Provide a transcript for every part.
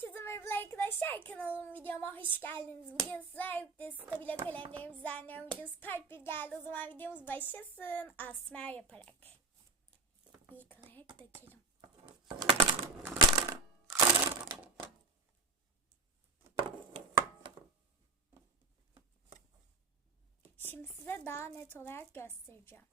Herkese merhaba arkadaşlar. Kanalıma videoma hoş geldiniz. Bugün sizlerle birlikte stabilo kalemlerimi düzenliyorum. Videosu part 1 geldi. O zaman videomuz başlasın. Asmer yaparak. İlk olarak dökelim. Şimdi size daha net olarak göstereceğim.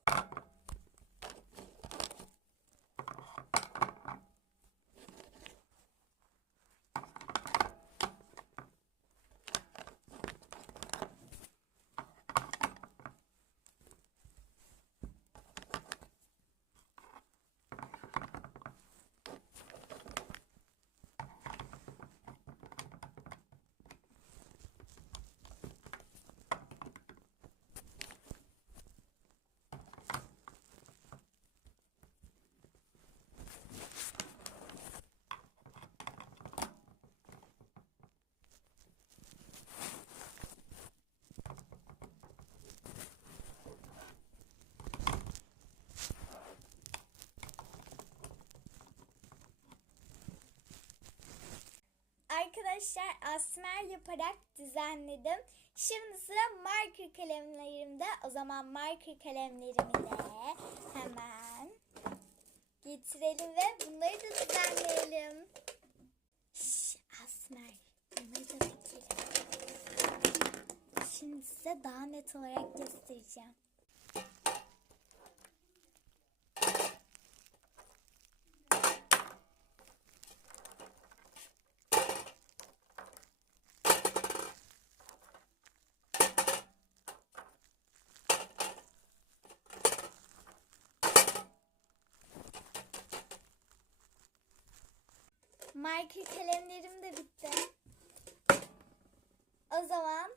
Arkadaşlar asmer yaparak düzenledim. Şimdi sıra marker kalemlerimde. O zaman marker kalemlerimi de hemen getirelim ve bunları da düzenleyelim. Şş, asmer bunları da dökelim. Şimdi size daha net olarak göstereceğim. Marker kalemlerim de bitti. O zaman